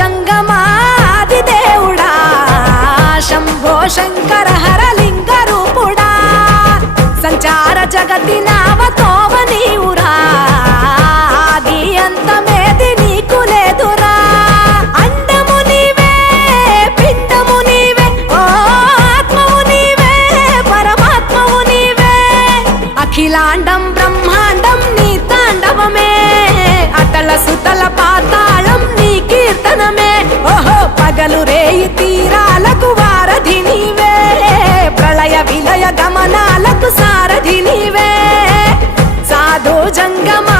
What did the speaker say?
జంగమాది దేవుడా శంభో శంకర హరలింగ రూపుడా సంచార జగతి నావతోవ నీవురా ఆది అంతమేది నీకు లేదురా అండము నీవే పిండము నీవే ఓ ఆత్మవు నీవే పరమాత్మవు నీవే అఖిలాండం బ్రహ్మాండం నీ తాండవమే అతల సుతల పాతాళం నీ కీర్తనమే ఓహో పగలు రేయి తీరాలకు వారధి నీవే ప్రళయ విలయ గమనాలకు సారథి నీవే సాధు జంగమా